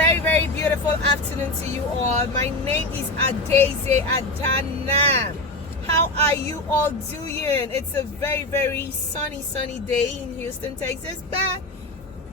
very beautiful afternoon to you all. My name is Adeze Adana. How are you all doing? It's a very sunny day in Houston, Texas. But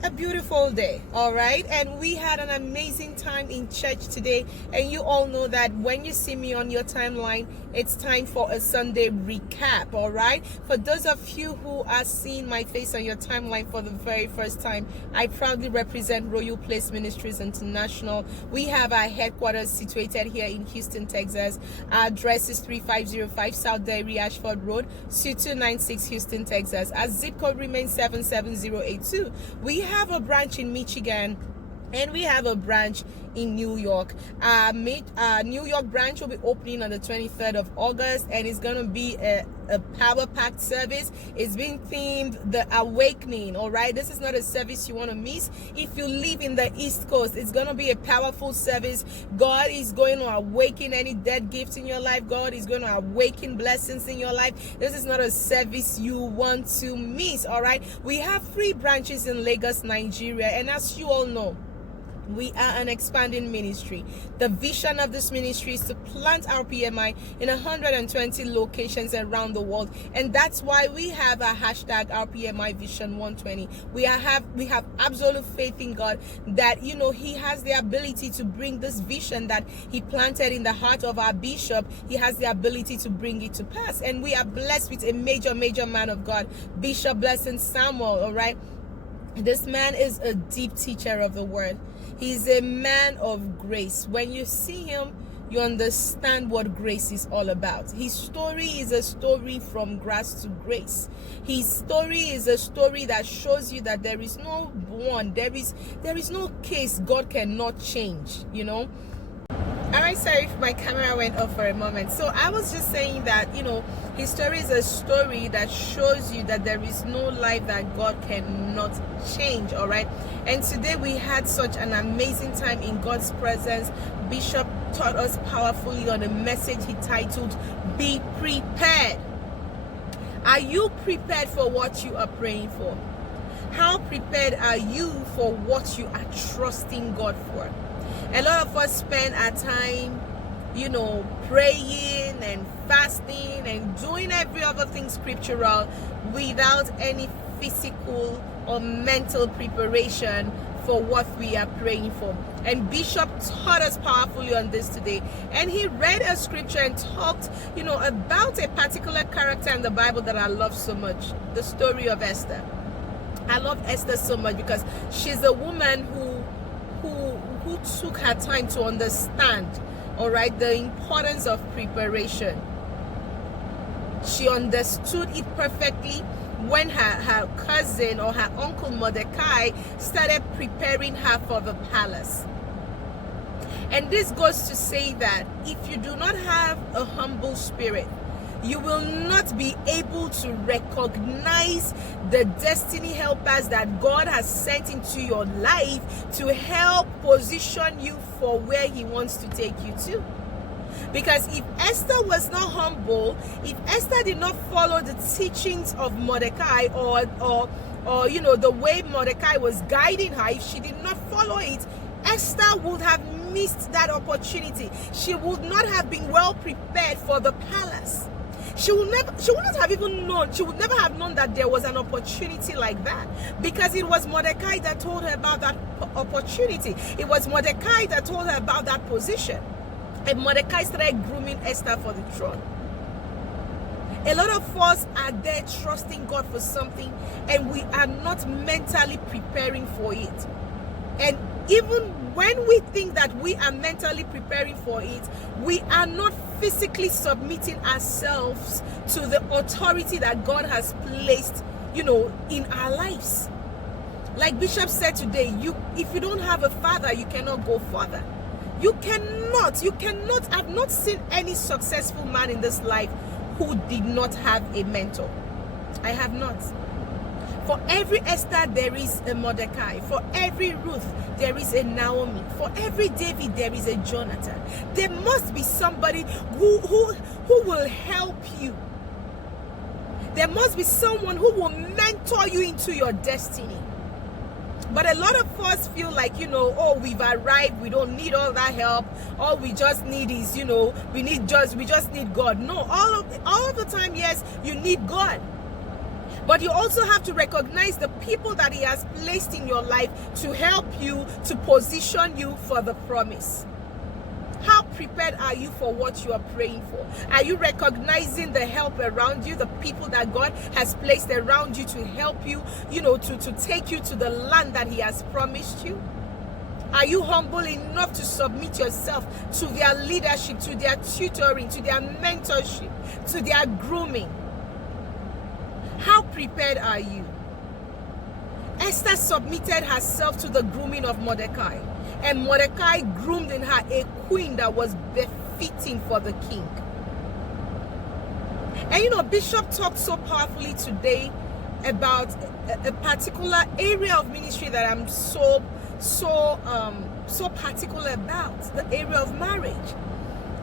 a beautiful day, all right? And we had an amazing time in church today. And you all know that when you see me on your timeline, it's time for a Sunday recap, all right? For those of you who are seeing my face on your timeline for the very first time, I proudly represent Royal Place Ministries International. We have our headquarters situated here in Houston, Texas. Our address is 3505 South Dairy Ashford Road, Suite 296, Houston, Texas. Our zip code remains 77082. We have a branch in Michigan and we have a branch in New York. Our New York branch will be opening on the 23rd of August, and it's going to be a power-packed service. It's been themed The Awakening, all right? This is not a service you want to miss. If you live in the East Coast, it's going to be a powerful service. God is going to awaken any dead gifts in your life. God is going to awaken blessings in your life. This is not a service you want to miss, all right? We have 3 branches in Lagos, Nigeria, and as you all know, we are an expanding ministry. The vision of this ministry is to plant RPMI in 120 locations around the world, and that's why we have a hashtag RPMI Vision 120. We have absolute faith in God that He has the ability to bring this vision that He planted in the heart of our bishop. He has the ability to bring it to pass, and we are blessed with a major man of God, Bishop Blessing Samuel. All right, this man is a deep teacher of the word. He's a man of grace. When you see him, you understand what grace is all about. His story is a story from grass to grace. His story is a story that shows you that there is no no case God cannot change, Alright, sorry if my camera went off for a moment. So I was just saying that, his story is a story that shows you that there is no life that God cannot change, alright? And today we had such an amazing time in God's presence. Bishop taught us powerfully on a message he titled, Be Prepared. Are you prepared for what you are praying for? How prepared are you for what you are trusting God for? A lot of us spend our time, praying and fasting and doing every other thing scriptural without any physical or mental preparation for what we are praying for. And Bishop taught us powerfully on this today. And he read a scripture and talked, about a particular character in the Bible that I love so much, the story of Esther. I love Esther so much because she's a woman who took her time to understand, all right, the importance of preparation. She understood it perfectly when her cousin or her uncle Mordecai started preparing her for the palace. And this goes to say that if you do not have a humble spirit, you will not be able to recognize the destiny helpers that God has sent into your life to help position you for where He wants to take you to. Because if Esther was not humble, if Esther did not follow the teachings of Mordecai or the way Mordecai was guiding her, if she did not follow it, Esther would have missed that opportunity. She would not have been well prepared for the palace. She would not have even known. She would never have known that there was an opportunity like that, because it was Mordecai that told her about that opportunity. It was Mordecai that told her about that position. And Mordecai started grooming Esther for the throne. A lot of us are there trusting God for something, and we are not mentally preparing for it. And even when we think that we are mentally preparing for it, we are not physically submitting ourselves to the authority that God has placed, in our lives. Like Bishop said today, if you don't have a father, you cannot go further. You cannot. I've not seen any successful man in this life who did not have a mentor. I have not. For every Esther, there is a Mordecai. For every Ruth, there is a Naomi. For every David, there is a Jonathan. There must be somebody who will help you. There must be someone who will mentor you into your destiny. But a lot of us feel like, oh, we've arrived, we don't need all that help. All we just need is, we just need God. No, all of the time, yes, you need God. But you also have to recognize the people that he has placed in your life to help you, to position you for the promise. How prepared are you for what you are praying for? Are you recognizing the help around you, the people that God has placed around you to help you, to take you to the land that he has promised you? Are you humble enough to submit yourself to their leadership, to their tutoring, to their mentorship, to their grooming? How prepared are you? Esther submitted herself to the grooming of Mordecai. And Mordecai groomed in her a queen that was befitting for the king. And Bishop talked so powerfully today about a particular area of ministry that I'm so particular about, the area of marriage.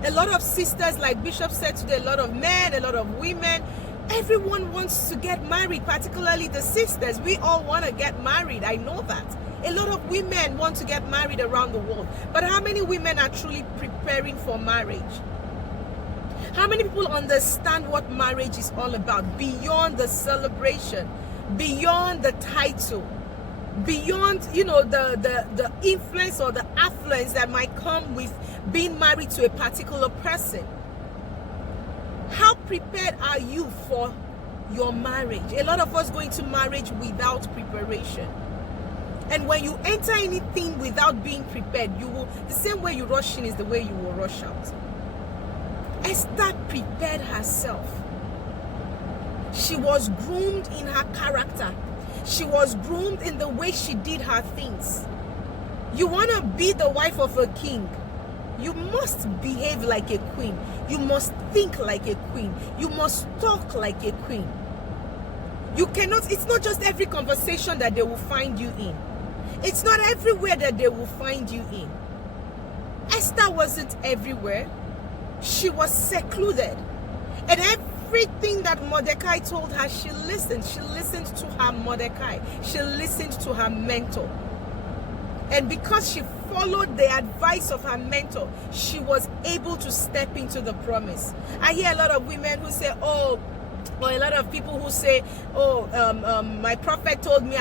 A lot of sisters, like Bishop said today, a lot of men, a lot of women, everyone wants to get married, particularly the sisters. We all want to get married. I know that. A lot of women want to get married around the world. But how many women are truly preparing for marriage? How many people understand what marriage is all about? Beyond the celebration, beyond the title, beyond, the influence or the affluence that might come with being married to a particular person. How prepared are you for your marriage? A lot of us go into marriage without preparation. And when you enter anything without being prepared, the same way you rush in is the way you will rush out. Esther prepared herself. She was groomed in her character. She was groomed in the way she did her things. You want to be the wife of a king, you must behave like a queen. You must think like a queen. You must talk like a queen. It's not just every conversation that they will find you in. It's not everywhere that they will find you in. Esther wasn't everywhere. She was secluded. And everything that Mordecai told her, she listened. She listened to her Mordecai. She listened to her mentor. And because she followed the advice of her mentor, she was able to step into the promise. I hear a lot of women who say, or a lot of people who say, my prophet told me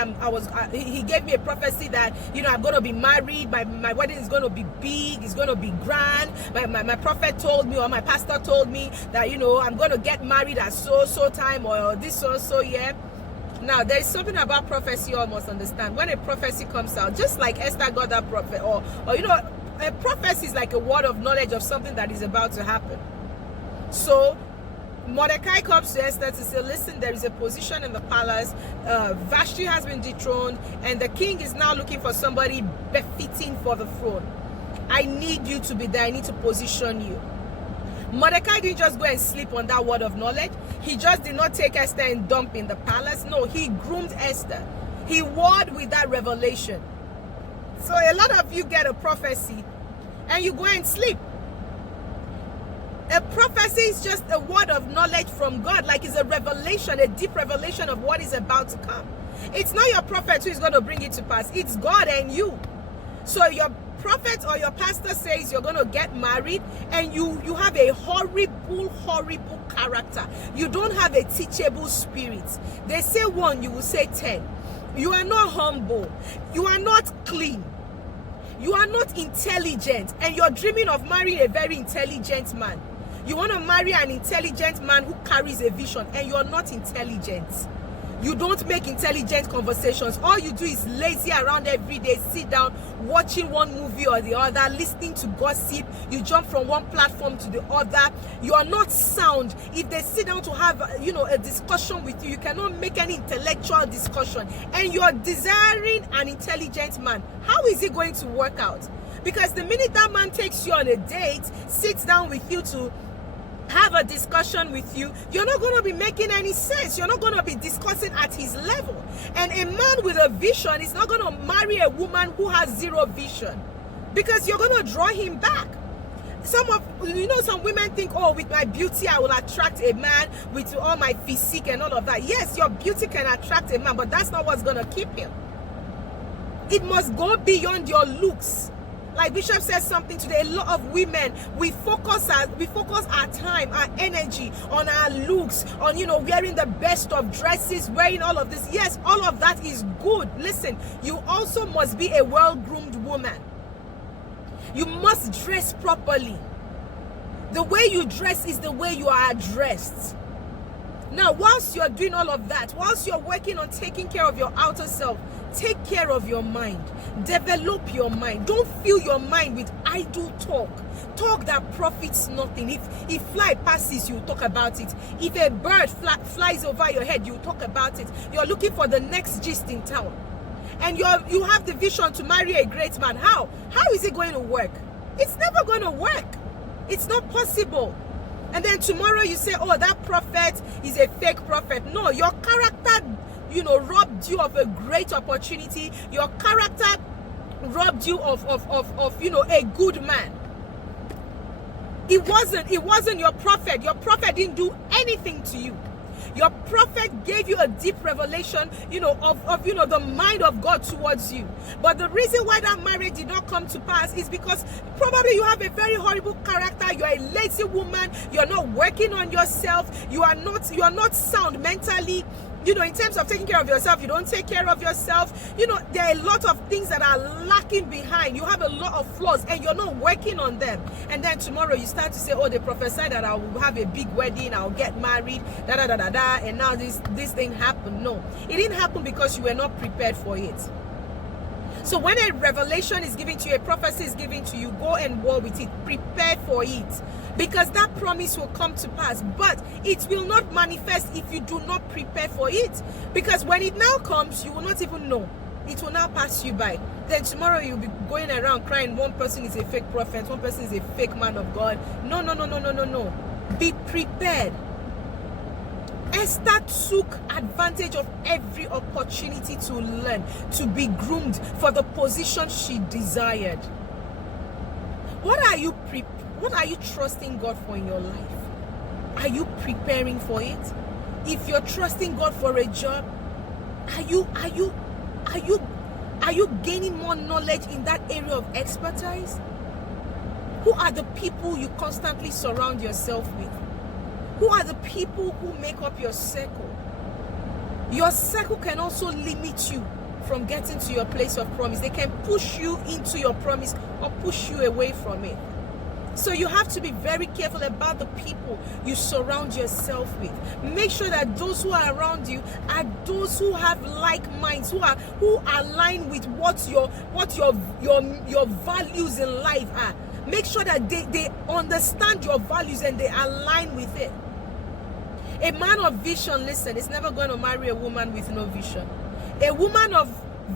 he gave me a prophecy that, I'm going to be married, my wedding is going to be big, it's going to be grand. My prophet told me, or my pastor told me that, I'm going to get married at so time, or this so year. Now, there is something about prophecy you all must understand. When a prophecy comes out, just like Esther got that prophet, or a prophecy is like a word of knowledge of something that is about to happen. So Mordecai comes to Esther to say, listen, there is a position in the palace. Vashti has been dethroned, and the king is now looking for somebody befitting for the throne. I need you to be there. I need to position you. Mordecai didn't just go and sleep on that word of knowledge. He just did not take Esther and dump in the palace. No, he groomed Esther. He warred with that revelation. So a lot of you get a prophecy and you go and sleep. A prophecy is just a word of knowledge from God, like it's a revelation, a deep revelation of what is about to come. It's not your prophet who is going to bring it to pass. It's God and you. So your prophet or your pastor says you're going to get married, and you have a horrible character. You don't have a teachable spirit. They say 1, you will say 10. You are not humble. You are not clean. You are not intelligent, and you're dreaming of marrying a very intelligent man. You want to marry an intelligent man who carries a vision, and you're not intelligent. You don't make intelligent conversations. All you do is lazy around every day, sit down, watching one movie or the other, listening to gossip. You jump from one platform to the other. You are not sound. If they sit down to have, a discussion with you, you cannot make any intellectual discussion. And you're desiring an intelligent man. How is it going to work out? Because the minute that man takes you on a date, sits down with you to have a discussion with you, you're not going to be making any sense. You're not going to be discussing at his level. And a man with a vision is not going to marry a woman who has zero vision, because you're going to draw him back. Some women think, oh, with my beauty I will attract a man, with all my physique and all of that. Yes, your beauty can attract a man, but that's not what's going to keep him. It must go beyond your looks. Like Bishop says something today, a lot of women, we focus our time, our energy on our looks, on, wearing the best of dresses, wearing all of this. Yes, all of that is good. Listen, you also must be a well-groomed woman. You must dress properly. The way you dress is the way you are dressed. Now, whilst you're doing all of that, whilst you're working on taking care of your outer self, take care of your mind. Develop your mind. Don't fill your mind with idle talk that profits nothing. If fly passes, you talk about it. If a bird flies over your head, you talk about it. You're looking for the next gist in town, and you have the vision to marry a great man. How is it going to work? It's never going to work. It's not possible. And then tomorrow you say, oh, that prophet is a fake prophet. No, your character, robbed you of a great opportunity. Your character robbed you of a good man. It wasn't your prophet. Your prophet didn't do anything to you. Your prophet gave you a deep revelation, of the mind of God towards you. But the reason why that marriage did not come to pass is because probably you have a very horrible character. You're a lazy woman. You're not working on yourself. You are not sound mentally. In terms of taking care of yourself, you don't take care of yourself. There are a lot of things that are lacking behind. You have a lot of flaws and you're not working on them. And then tomorrow you start to say, oh, they prophesied that I will have a big wedding, I'll get married, and now this thing happened. No, it didn't happen because you were not prepared for it. So when a revelation is given to you, a prophecy is given to you, go and war with it. Prepare for it. Because that promise will come to pass. But it will not manifest if you do not prepare for it. Because when it now comes, you will not even know. It will now pass you by. Then tomorrow you'll be going around crying, one person is a fake prophet, one person is a fake man of God. No. Be prepared. Esther took advantage of every opportunity to learn, to be groomed for the position she desired. What are you trusting God for in your life? Are you preparing for it? If you're trusting God for a job, are you gaining more knowledge in that area of expertise? Who are the people you constantly surround yourself with? Who are the people who make up your circle? Your circle can also limit you from getting to your place of promise. They can push you into your promise or push you away from it. So you have to be very careful about the people you surround yourself with. Make sure that those who are around you are those who have like minds, who align with what your values in life are. Make sure that they understand your values and they align with it. A man of vision, listen, is never going to marry a woman with no vision. A woman of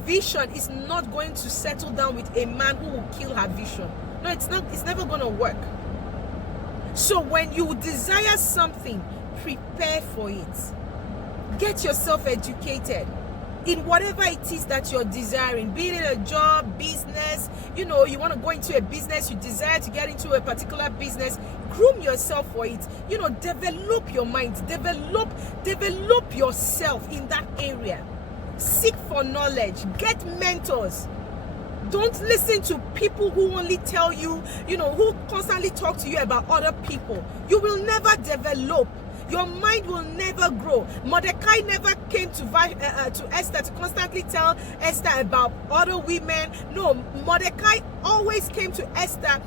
vision is not going to settle down with a man who will kill her vision. No, it's never going to work. So when you desire something, prepare for it. Get yourself educated in whatever it is that you're desiring, be it a job, business, you want to go into a business, you desire to get into a particular business, groom yourself for it. Develop your mind, develop yourself in that area. Seek for knowledge, get mentors. Don't listen to people who only tell you, who constantly talk to you about other people. You will never develop. Your mind will never grow. Mordecai never came to Esther to constantly tell Esther about other women. No, Mordecai always came to Esther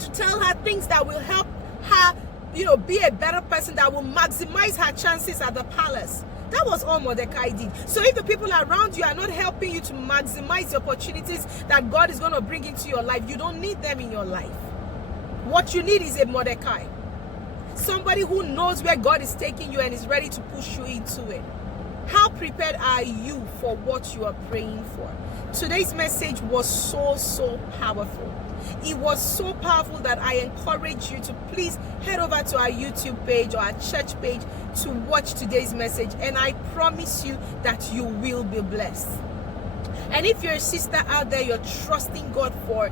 to tell her things that will help her, be a better person, that will maximize her chances at the palace. That was all Mordecai did. So if the people around you are not helping you to maximize the opportunities that God is going to bring into your life, you don't need them in your life. What you need is a Mordecai. Somebody who knows where God is taking you and is ready to push you into it. How prepared are you for what you are praying for? Today's message was so powerful. It was so powerful that I encourage you to please head over to our YouTube page or our church page to watch today's message. And I promise you that you will be blessed. And if you're a sister out there, you're trusting God for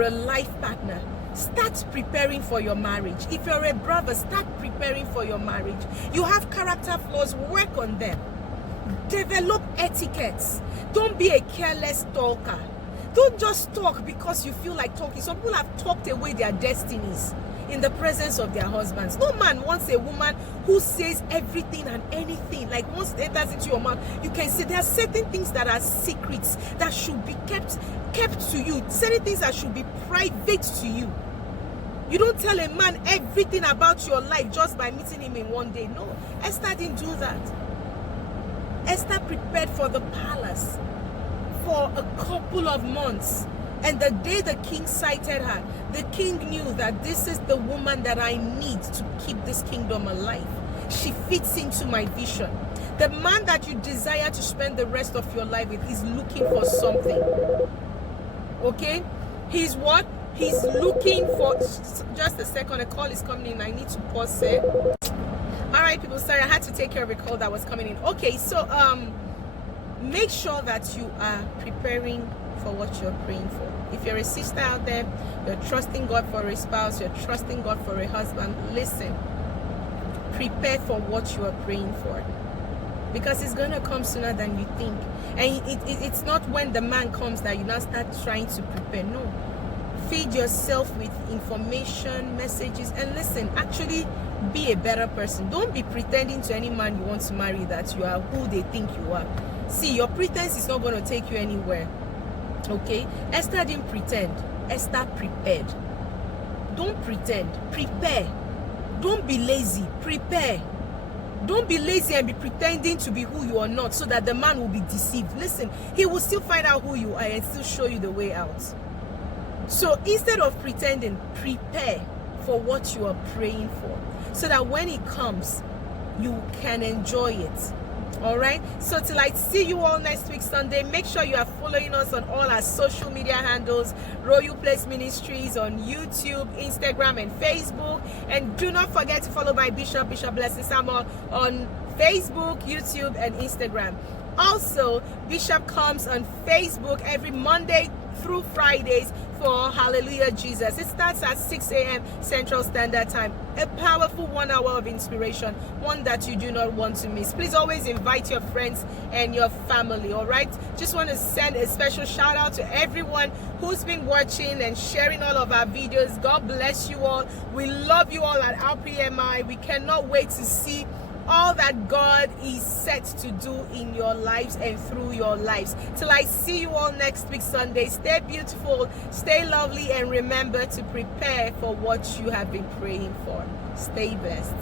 a life partner, start preparing for your marriage. If you're a brother, start preparing for your marriage. You have character flaws, work on them. Develop etiquettes. Don't be a careless talker. Don't just talk because you feel like talking. Some people have talked away their destinies in the presence of their husbands. No man wants a woman who says everything and anything. Like once it enters into your mouth, you can see there are certain things that are secrets that should be kept to you. Certain things that should be private to you. You don't tell a man everything about your life just by meeting him in one day. No, Esther didn't do that. Esther prepared for the palace for a couple of months. And the day the king sighted her, the king knew that this is the woman that I need to keep this kingdom alive. She fits into my vision. The man that you desire to spend the rest of your life with is looking for something. Okay? He's what? He's looking for... Just a second, a call is coming in. I need to pause it. All right, people, sorry, I had to take care of a call that was coming in. Okay, so make sure that you are preparing for what you're praying for. If you're a sister out there, you're trusting God for a spouse, you're trusting God for a husband, listen, prepare for what you are praying for, because it's gonna come sooner than you think. And it's not when the man comes that you now start trying to prepare. No, feed yourself with information, messages, and listen, actually be a better person. Don't be pretending to any man you want to marry that you are who they think you are. See, your pretense is not going to take you anywhere. Okay? Esther didn't pretend. Esther prepared. Don't pretend. Prepare. Don't be lazy. Prepare. Don't be lazy and be pretending to be who you are not so that the man will be deceived. Listen, he will still find out who you are and still show you the way out. So instead of pretending, prepare for what you are praying for so that when it comes, you can enjoy it. All right, so till I see you all next week Sunday, make sure you are following us on all our social media handles, Royal Place Ministries on YouTube, Instagram, and Facebook. And do not forget to follow my Bishop Blessing Samuel on Facebook, YouTube, and Instagram. Also, Bishop comes on Facebook every Monday through Fridays for Hallelujah Jesus. It starts at 6 a.m. Central Standard Time. A powerful 1 hour of inspiration, one that you do not want to miss. Please always invite your friends and your family, all right? Just want to send a special shout out to everyone who's been watching and sharing all of our videos. God bless you all. We love you all at RPMI. We cannot wait to see all that God is set to do in your lives and through your lives. Till I see you all next week Sunday, stay beautiful, stay lovely, and remember to prepare for what you have been praying for. Stay blessed.